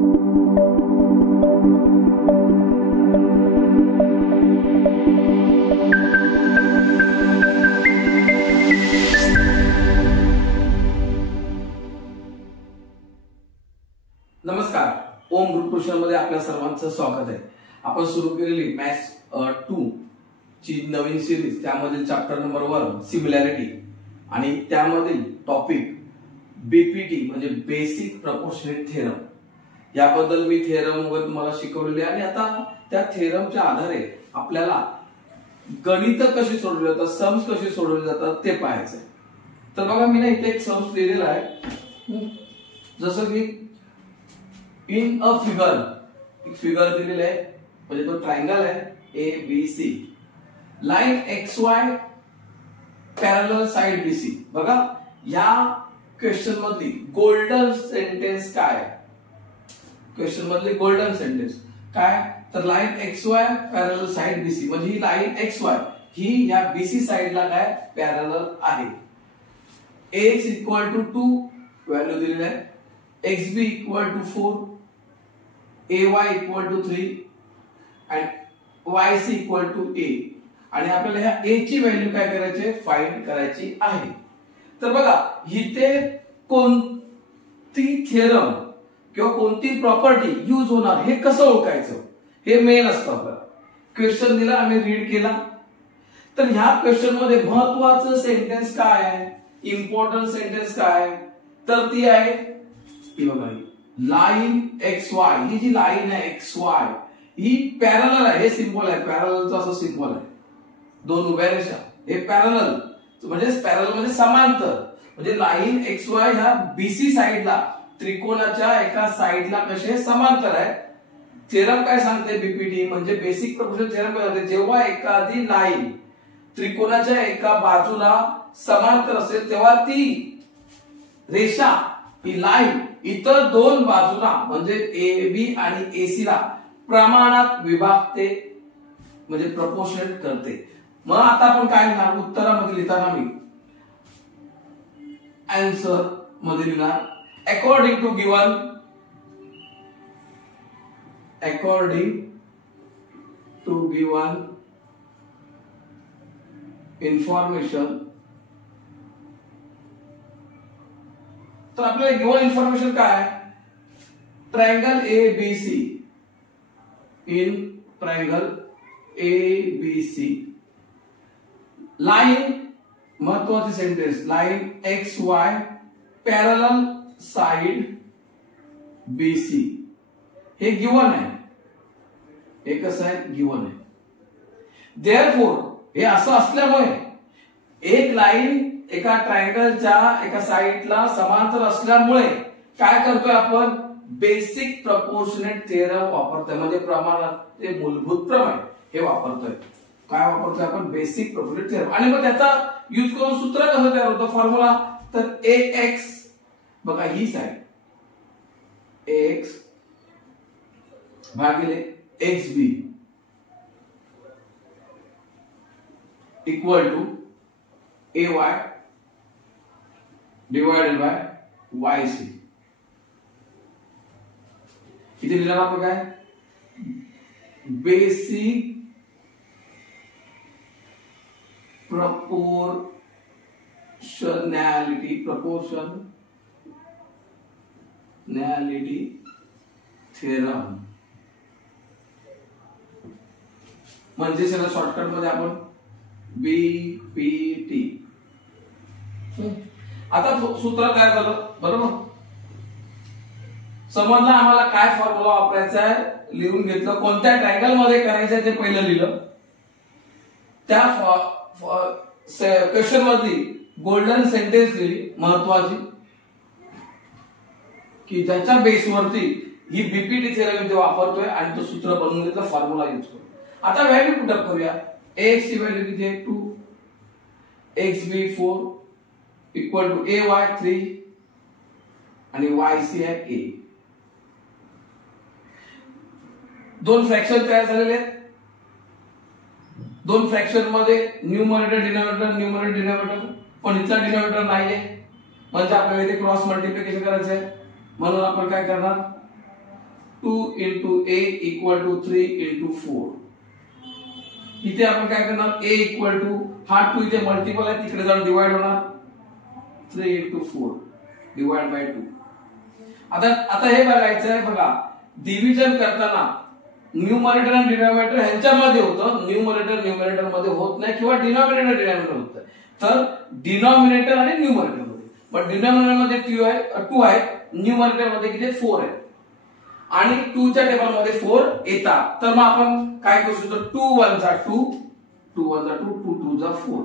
नमस्कार, ओम group tuition मध्ये आपल्या सर्वांचं स्वागत आहे। आपण सुरू केलेली मॅथ्स 2 ची नवीन सिरीज, त्यामधील चॅप्टर नंबर 1 सिमिलॅरिटी आणि त्यामधील टॉपिक बीपीटी म्हणजे बेसिक प्रपोर्शनेट थेरम, याबद्दल मी थेरम वगैरे तुम्हाला शिकवलेले आणि आता त्या थेरमच्या आधारे आपल्याला गणित कशी सोडवली जातात, सम्स कशी सोडवली जातात ते पाहायचं आहे। तर बघा, मी ना इथे एक सम्स लिहिलेला आहे, जसं की इन अ फिगर, एक फिगर दिलेला आहे, म्हणजे तो ट्रायंगल आहे A B C, line X Y parallel side B C. बघा, या क्वेश्चन मधली गोल्डन सेंटेन्स काय? क्वेश्चन मधली गोल्डन सेंटेन्स काय? तर line X Y parallel side B C, म्हणजे ही लाईन एक्स वाय ही या बीसी साइडला काय पॅरलल आहे। एक्स इक्वल टू 2 व्हॅल्यू दिलेली आहे, X B equal to 4, ay equal to 3 आणि yc इक्वल टू a, आणि आपल्याला ह्या a ची व्हॅल्यू काय करायची, फाइंड करायची आहे। तर बघा, इथे कोणती थेरम किंवा कोणती प्रॉपर्टी यूज होणार हे कसं ओळखायचं, हे मेन असतं। आपल्याला क्वेश्चन दिला, आम्ही रीड केला, तर ह्या क्वेश्चन मध्ये महत्त्वाचं सेंटेन्स काय आहे, इम्पॉर्टंट सेंटेन्स काय आहे, तर ती आहे ही बघा, लाईन एक्स वाय, ही जी लाईन आहे एक्स वाय ही पॅरलल आहे, हे सिंबल आहे पॅरललचं, असं सिंबल आहे, दोन उभ्या रेषा, हे पॅरलल म्हणजे पॅरलल म्हणजे समांतर, म्हणजे लाईन एक्स वाय ह्या बीसी साइडला त्रिकोणाच्या एका साइडला कसे समांतर आहे। थेरम काय सांगते, बीपीटी म्हणजे बेसिक प्रपोर्शन थेरम काय सांगते, जेव्हा एखादी लाईन त्रिकोणाच्या एका बाजूला समांतर असेल तेव्हा ती रेषा, ही लाईन इतर दोन बाजूला म्हणजे ए बी आणि एसी ला प्रमाणात विभागते, म्हणजे प्रपोर्शनेट करते। मग आता आपण काय लिहिणार, उत्तरामध्ये लिहिताना मी आन्सर मध्ये लिहिणार अकॉर्डिंग टू गिवन इन्फॉर्मेशन। तर आपल्याला गिवन इन्फॉर्मेशन काय, triangle A B C, in triangle A B C line, महत्वाची sentence, line X Y parallel side B C, हे गिवन आहे, हे कसं आहे, गिवन आहे। देयरफॉर हे असं असल्यामुळे एक लाईन एका ट्रायंगलच्या एका साइडला समांतर असल्यामुळे काय करतोय आपण, बेसिक प्रपोर्शनेट थेरम वापरतोय, म्हणजे प्रमाणात ते मूलभूत प्रमेय हे वापरतोय। काय वापरतोय आपण, बेसिक प्रपोर्शनेट थेरम। आणि मग त्याचा यूज करून सूत्र कसं तयार होतं, फॉर्म्युला, तर ax, बघा ही साइड ax भागिले xb equal to ay divided by yc। इथे लिहिलं आपण काय, बेसिक प्रपोर्शनॅलिटी थेरम, म्हणजे त्याला शॉर्टकट मध्ये आपण बीपीटी। आता सूत्र तयार झालं, बरोबर, समजलं आम्हाला काय फॉर्म्युला वापरायचा आहे, लिहून घेतलं, कोणत्या ट्रायंगल मध्ये करायचं आहे ते पहिलं लिहिलं, त्या क्वेश्चन मधली गोल्डन सेंटेन्स लिहिली महत्वाची, की ज्याच्या बेसवरती ही बीपीटी थेरम इथे वापरतोय, आणि तो सूत्र बनवून घेतलं, फॉर्म्युला यूज करू। आता व्हॅल्यू पुटअप करूया, एक्स ची व्हॅल्यू किती आहे 2, xb 4 इक्वल टू ay 3 आणि yc आहे a। दोन फ्रॅक्शन तयार झालेले आहेत, दोन फ्रॅक्शन मध्ये न्यूमरेटर डिनोमिनेटर, पण इथला डिनोमिनेटर नाहीये, म्हणजे आपल्याला इथे क्रॉस मल्टिप्लिकेशन करायचं आहे, म्हणून आपण काय करणार, 2 into a equal to 3 into 4. इथे आपण काय करणार, a equal to हा 2 इथे मल्टिपल आहे, तिकडे जाऊन डिवाइड होणार 3 into 4 डिवाइड बाय 2. आता हे बघायचं आहे बघा, डिव्हिजन करताना न्यूमरेटर आणि डिनॉमिनेटर ह्यांच्यामध्ये होतं, न्यूमरेटर मध्ये होत नाही किंवा डिनॉमिनेटर होत नाही. तर डिनॉमिनेटर आणि न्यूमरेटर मध्ये, पण डिनॉमिनेटर मध्ये 2 आहे, न्यूमरेटर मध्ये किती 4 आहे आणि 2 च्या टेबल मध्ये 4 येतात. तर मग आपण काय करू शकतो, 2 1 जा 2, 2 1 जा 2, 2 2 जा 4.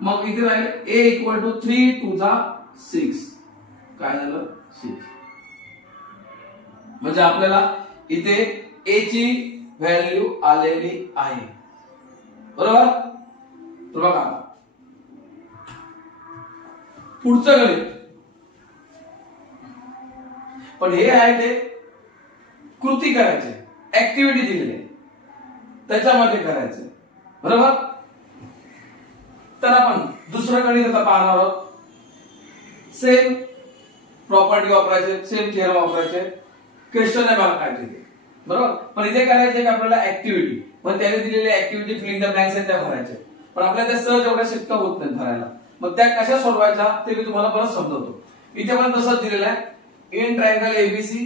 मग इथे राहील a इक्वल टू 3 2 जा 6. काय झालं 6. म्हणजे आपल्याला इथे a ची व्हॅल्यू आलेली आहे. बरोबर. तर बघा पुढचं गणित, पण हे आहे ते कृती करायचे, ऍक्टिव्हिटी दिलेली आहे त्याच्यामध्ये करायचे. बरोबर. तर आपण दुसरं गणित आता पाहणार आहोत. सेम प्रॉपर्टी वापरायचे, सेम थिअरम वापरायचे. क्वेश्चन आहे मला काय ते, बरोबर. पण इथे करायचे की आपल्याला ऍक्टिव्हिटी, पण त्याने दिलेली ऍक्टिव्हिटी फिलिंग द ब्लँक्स आहेत त्या भरायच्या, पण आपल्याला त्या सहज एवढ्या शक्य होत नाही भरायला. मग त्या कशा सोडवायच्या ते मी तुम्हाला परत समजवतो. इथे पण तसंच दिलेलं आहे, in triangle ABC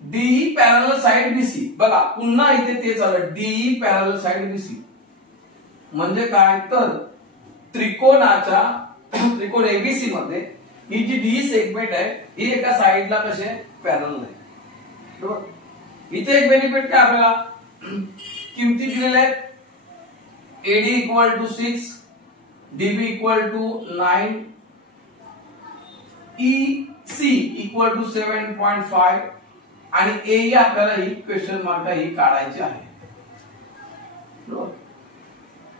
DE parallel side BC. बघा पुन्हा इथे तेच आलं, डीई पॅरलल साइड बीसी म्हणजे काय, तर त्रिकोण एबीसी मध्ये ही जी डी सेगमेंट आहे ही एका साइडला कसे पॅरलल आहे. बरोबर. इथे एक बेनिफिट काय आपल्याला, किमती दिलेल्या आहेत. AD equal to 6, DB equal to 9, EC equal to 7.5 आणि ए आपल्याला ही क्वेश्चन मार्क ही काढायची आहे. बरोबर.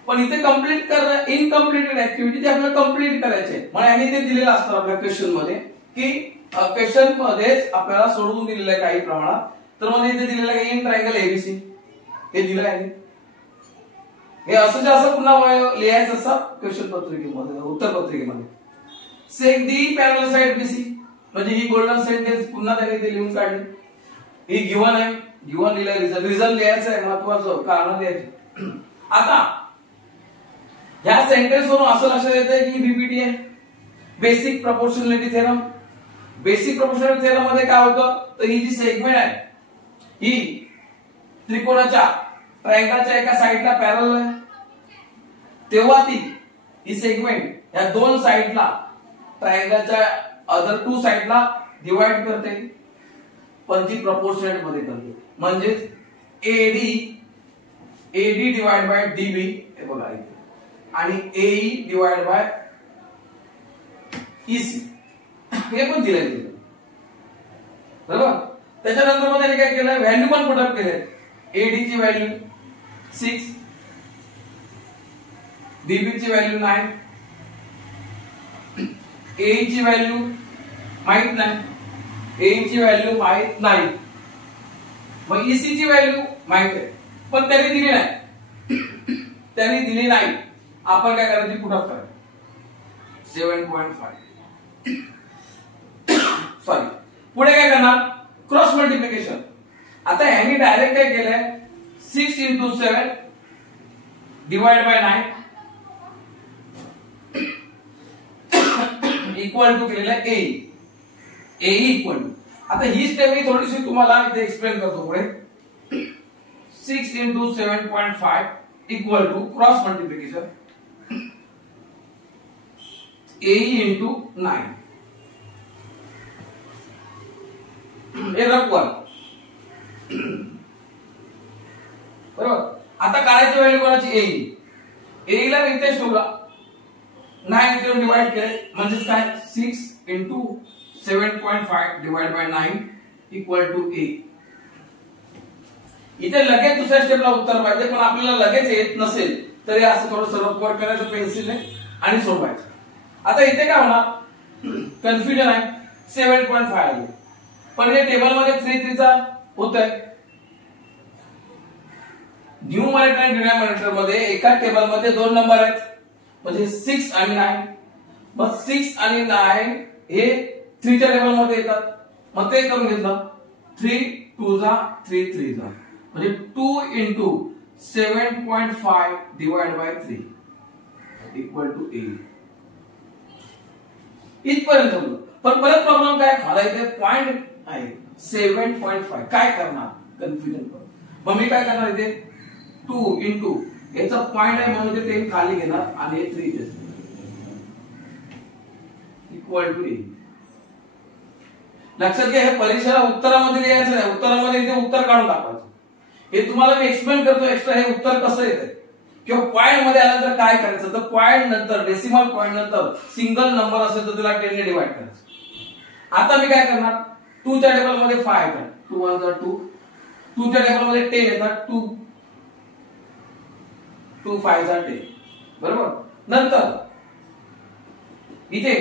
पण इथे कंप्लीट करणं, इनकम्प्लीटेड ऍक्टिव्हिटी ते आपल्याला कंप्लीट करायचे. मग यांनी ते दिलेलं असतं आपल्या क्वेश्चन मध्ये की क्वेश्चन मध्येच आपल्याला सोडवून दिलेलं आहे काही प्रमाणात. तर मग इथे दिलेलं आहे इन ट्रायंगल एबीसी हे दिलं आहे. हे असं जास्त पुन्हा लिहायचं असतं क्वेश्चन पत्रिकेमध्ये, उत्तर पत्रिकेमध्ये. सेक डी पॅरलल साइड बीसी म्हणजे ही गोल्डन सेंटेन्स पुन्हा त्यांनी ते लिहून काढली. ही गिव्हन आहे, गिव्हन लिहिलं, रिझन लिहायचं आहे, महत्वाचं कारण लिहायचं. आता ह्या सेंटेन्स वरून असं लक्षात येतं की बीपीटी आहे, basic proportionality theorem. Basic proportionality theorem मध्ये काय होतं, तर ही जी सेगमेंट आहे ही त्रिकोणाच्या ट्रायंगलच्या एका साइडला पॅरलल आहे, तेव्हा ही सेगमेंट या दोन साइडला ट्रायंगलच्या अदर 2 साइडला डिवाइड करते, पण ती प्रपोर्शनेट मध्ये करते. म्हणजे एडी डिवाइड बाय डीबी हे बघा इथे आणि एई डिवाइड बाय ईसी हे पण दिलंय तिथे. बरोबर. त्याच्यानंतर मग त्यांनी काय केलं, व्हॅल्यू पण पुट अप केले. एडी ची व्हॅल्यू 6, डीबी ची व्हॅल्यू 9, ए ची व्हॅल्यू माहित नाही, ए ची व्हॅल्यू माहित नाही, मग ईसी ची व्हॅल्यू माहित आहे पण त्यांनी दिली नाही. आपण काय करायची, पुट अप करायची 7.5. सॉरी, पुढे काय करणार, क्रॉस मल्टिप्लिकेशन. आता यांनी डायरेक्ट काय केलंय, 6 into 7 divide by 9 equal to केलेला ए इक्वल टू. आता ही स्टेप मी थोडीशी तुम्हाला इथे एक्सप्लेन करतो पुढे. 6 into 7.5 equal to cross multiplication A into 9 हे रकम. बरोबर. आता काढायची व्हॅल्यू कोणाची, ए ला इथे ठेवला, 9 इथे डिवाइड केले म्हणजे काय 6 into 7.5 divide by 9 equal to A. इथे लगेच दुसऱ्या स्टेपला उत्तर पाहिजे, पण आपल्याला लगेच येत नसेल तरी असं थोडं सर्व वर करायचं पेन्सिलने आणि सोडवायचं. आता इथे काय होणार, कन्फ्युजन आहे, 7.5 आहे पण हे टेबल मध्ये 3 3 चा होत आहे. न्यूमरेटर आणि डिनॉमिनेटर मध्ये एका टेबल मध्ये 2 नंबर आहेत म्हणजे 6 आणि 9. मग 6 आणि 9 हे 3 च्या टेबल मध्ये येतात, मग ते करून घेतलं. 3 2 जा 3 3 जा म्हणजे 2 into 7.5 divided by 3 equal to 8. इथपर्यंत बोललो. पण परत प्रॉब्लेम काय मला इथे पॉइंट आहे 7.5 काय करणार कन्फ्युजन पण मग मी काय करणार इथे 2 into याचा पॉइंट आहे म्हणून ते 10 खाली घेणार आणि हे 3 देणार इक्वल टू 8. लक्षात घ्या हे परीक्षेला उत्तरामध्ये लिहायचं नाही, उत्तरामध्ये इथे उत्तर काढून दाखवायचं. हे तुम्हाला मी एक्सप्लेन करतो एक्स्ट्रा हे उत्तर कसं येतं किंवा पॉइंट मध्ये आलं तर काय करायचं तर पॉइंट नंतर डेसिमल पॉइंट नंतर सिंगल नंबर असेल तर त्याला 10 ने डिवाइड करायचं. आता मी काय करणार 2 च्या टेबल मध्ये 5 येतात 2 1 जा 2 2 च्या टेबल मध्ये 10 येतात 2 2 5 जा 10 बरोबर. नंतर इथे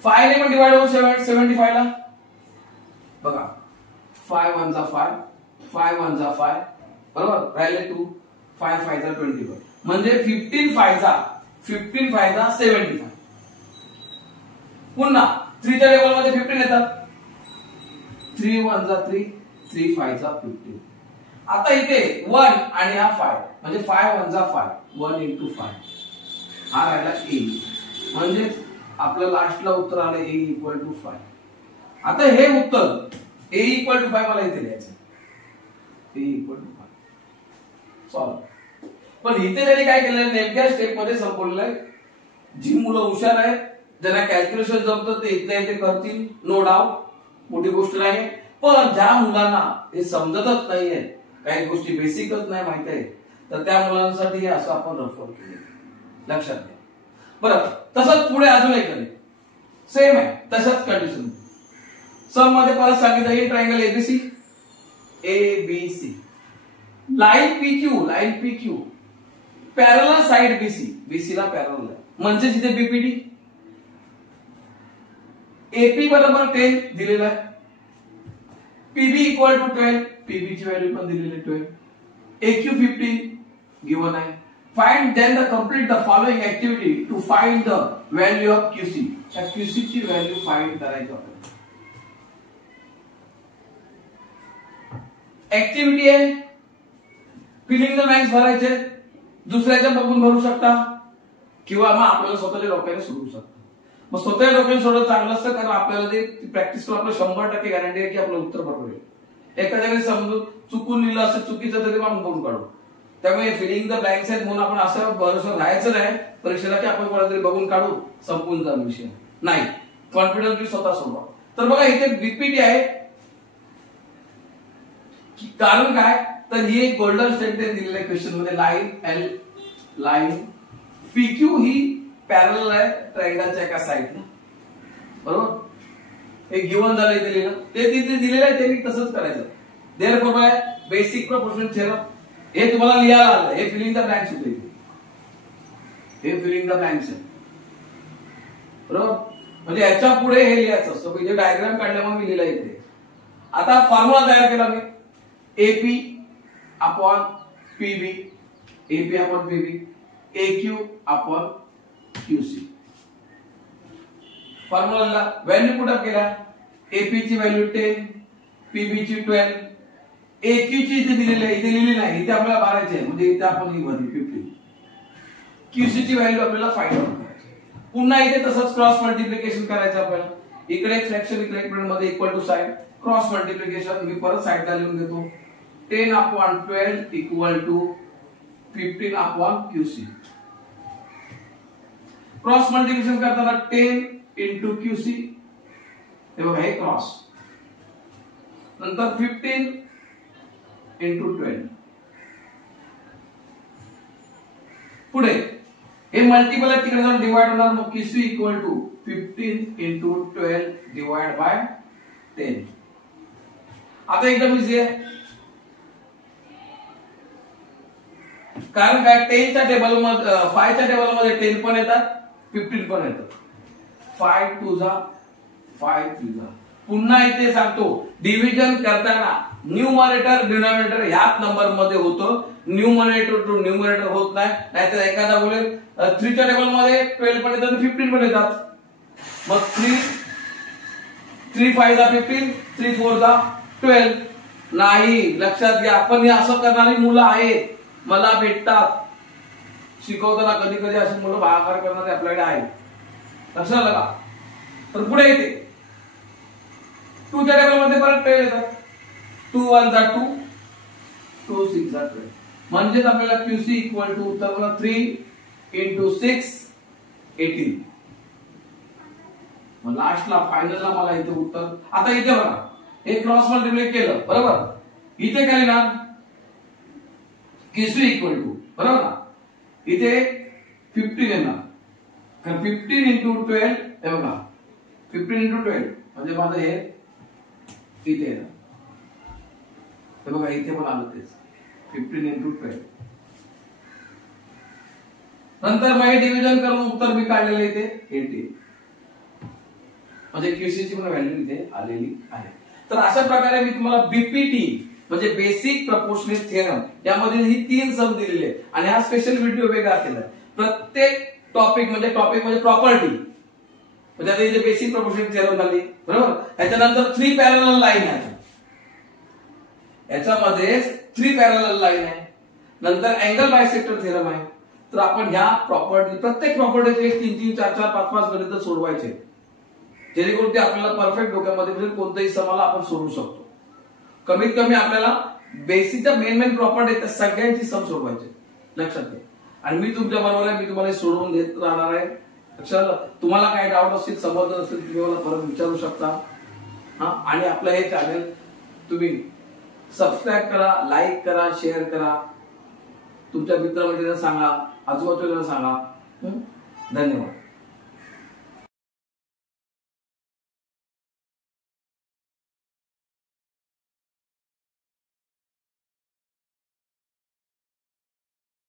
5 ने पण डिवाइड होऊन 75 ला बघा 5 1 जा 5 5 1 जा 5 बरोबर राहिले 2 5 5 जा 21 म्हणजे 15 5 जा 75. पुन्हा 3 च्या टेबल मध्ये 15 येतात 3 1 जा 3 3 5 जा 15. आता इथे 1 आणि हा 5 म्हणजे 5 1 जा 5 1 into 5 हा राहिला a म्हणजे आपलं लास्टला उत्तर आलं a equal to 5. आता हे उत्तर a equal to 5 मला इथे लिहायचं a equal to 5 सॉल्व. पण इथे त्यांनी काय केलं नेमक्या स्टेप मध्ये संपवलेलं आहे. जी मुलं हुशार आहेत ज्यांना कॅल्क्युलेशन जमतं ते इथल्या इथे करतील नो डाऊट मोठी गोष्ट नाही. पण ज्या मुलांना हे समजतच नाहीये काही गोष्टी बेसिकच नाही माहिती आहे तर त्या मुलांसाठी असं आपण रेफर केलं लक्षात घ्या. बरं तसंच पुढे अजून एक सेम आहे तशाच कंडिशन सम मध्ये परत सांगितलं in triangle ABC line PQ parallel side BC ला पॅरलल आहे म्हणजे जिथे बीपीडी एपी बरोबर 10 दिलेला आहे पीबी इक्वल टू 12 पीबी ची व्हॅल्यू पण दिलेली 12 एक्यू 15 गिवन आहे. Find then the complete the following activity to find the value of QC. त्या QC ची व्हॅल्यू फाइंड करायची आपल्याला. ऍक्टिव्हिटी आहे फिलिंग द ब्लँक्स भरायचे दुसऱ्याच्या बघून भरू शकता किंवा मग आपल्याला स्वतःच्या डोक्याने सोडवू शकता. मग स्वतःच्या डोक्याने सोडवणं चांगलं असतं कारण आपल्याला ते प्रॅक्टिस करून आपल्याला 100% गॅरंटी आहे की आपलं उत्तर बरोबर आहे. एखाद्याने समजून चुकून लिहिलं असं चुकीचं तरी आपण बघून काढू. त्यामुळे फिलिंग द ब्लँक्स आहेत म्हणून आपण असं भरोसा राहायचं नाही परीक्षेला की आपण कोणातरी बघून काढू संपून जाईल विषय नाही. कॉन्फिडन्सली स्वतः सोडवा. तर बघा इथे बीपीटी आहे कारण काय तर ही एक गोल्डन स्टेटमेंट दिलेलं आहे क्वेश्चन मध्ये लाईन पीक्यू ही पॅरलल आहे ट्रायंगलच्या एका साइडला बरोबर. एक गिवन झालं इथे लिहिलं ते तिथे दिलेलं आहे त्यांनी तसंच करायचं. Therefore by basic proportion theorem हे तुम्हाला लिहायला आलं हे फिलिंग द ब्लँक्स होते हे फिलिंग द ब्लँक्स आहे बरोबर. म्हणजे याच्या पुढे हे लिहायचं असतं म्हणजे डायग्राम काढल्यामुळे मी लिहिला इथे. आता फॉर्म्युला तयार केला मी AP upon PB AP upon PB AQ upon QC formula value put up केला. एपी ची व्हॅल्यू 10 पीबी ची 12 एक्यू ची इथे दिलेली आहे इथे लिहिली नाही इथे आपल्याला मारायची आहे म्हणजे इथे आपण ही भरली 15 क्यूसी ची व्हॅल्यू आपल्याला फाइंड आउट करायची. पुन्हा इथे तसंच क्रॉस मल्टिप्लिकेशन करायचं आपल्याला. इकडे एक फ्रॅक्शन इकडे एक ब्रॅकेट मध्ये equal to sign cross multiplication मी परत साइडला लिहून देतो 10 upon 12 equal to 15 upon QC. Cross multiplication करताना 10 इंटू क्यूसी हे बघा हे क्रॉस नंतर 15 इंटू 12 पुढे हे मल्टिपल आहे तिकडे जाऊन डिवाइड होणार मग QC equal to 15 into 12 divide by 10. आता एकदम इझी आहे कारण काय 10 च्या टेबल मध्ये 5 च्या टेबल मध्ये 10 पण येतात 15 पण येतात. 5 2 जा 5 3 जा. पुन्हा इथे सांगतो डिव्हिजन करताना न्यूमरेटर डिनॉमिनेटर ह्याच नंबर मध्ये होतं न्यूमरेटर टू न्यूमरेटर होत नाही. नाहीतर एखादा बोलेल 3 च्या टेबल मध्ये 12 पण येतात 15 पण येतात मग 3 5 जा 15, 3 4 जा 12. नाही, लक्षात घ्या, पण हे असं करणारी मुलं आहेत, मला भेटतात शिकवताना. कधी कधी अशी मुलं भागाकार करणारे आपल्याकडे आहेत. लक्षात आलं का? तर पुढे येते 2 च्या टेबल मध्ये परत 12 येतात. 2 1 जा 2, 2 6 जा 12. म्हणजेच आपल्याला QC इक्वल टू उत्तर बघा 3 × 6 18. मग लास्टला फायनलला मला इथे उत्तर, आता इथे बघा हे क्रॉस मल्टिप्लाय केलं बरोबर, इथे काय लिहिणार QC इक्वल टू बरोबर ना, इथे 15 येणार, कारण 15 × 12 हे बघा 15 × 12 म्हणजे माझं हे इथे येणार. हे बघा इथे पण आलं तेच 15 × 12. नंतर मग हे डिव्हिजन करून उत्तर मी काढलेलं इथे 18, म्हणजे QC ची पण व्हॅल्यू इथे आलेली आहे. तर अशा प्रकारे मी तुम्हाला BPT म्हणजे बेसिक प्रपोर्शनेट थिअरम यामध्ये ही 3 सम दिलेले आहेत आणि हा स्पेशल व्हिडिओ वेगळा केलाय. प्रत्येक टॉपिक म्हणजे प्रॉपर्टी, म्हणजे आता इथे बेसिक प्रपोर्शनेट थिअरम झाली बरोबर. याच्यानंतर 3 पॅरलल लाईन आहे, याच्यामध्ये 3 पॅरलल लाईन आहे. नंतर अँगल बायसेक्टर थिअरम आहे. तर आपण ह्या प्रॉपर्टी, प्रत्येक प्रॉपर्टीचे 3 3 4 4 5 5 गणित सोडवायचे, जेणेकरून ते आपल्याला परफेक्ट डोक्यामध्ये कोणत्याही समाला आपण सोडवू शकतो. कमीत कमी आपल्याला बेसिकच्या मेन प्रॉपर्टी त्या सगळ्यांची सम सोडवायचे, लक्षात घ्या. आणि मी तुमच्या बरोबर आहे, मी तुम्हाला सोडवून देत राहणार आहे. लक्षात, तुम्हाला काय डाऊट असतील, समजत असेल तुम्ही मला परत विचारू शकता. हा, आणि आपलं हे चॅनल तुम्ही सबस्क्राईब करा, लाईक करा, शेअर करा, तुमच्या मित्रमंडळींना सांगा, आजूबाजूला सांगा. धन्यवाद.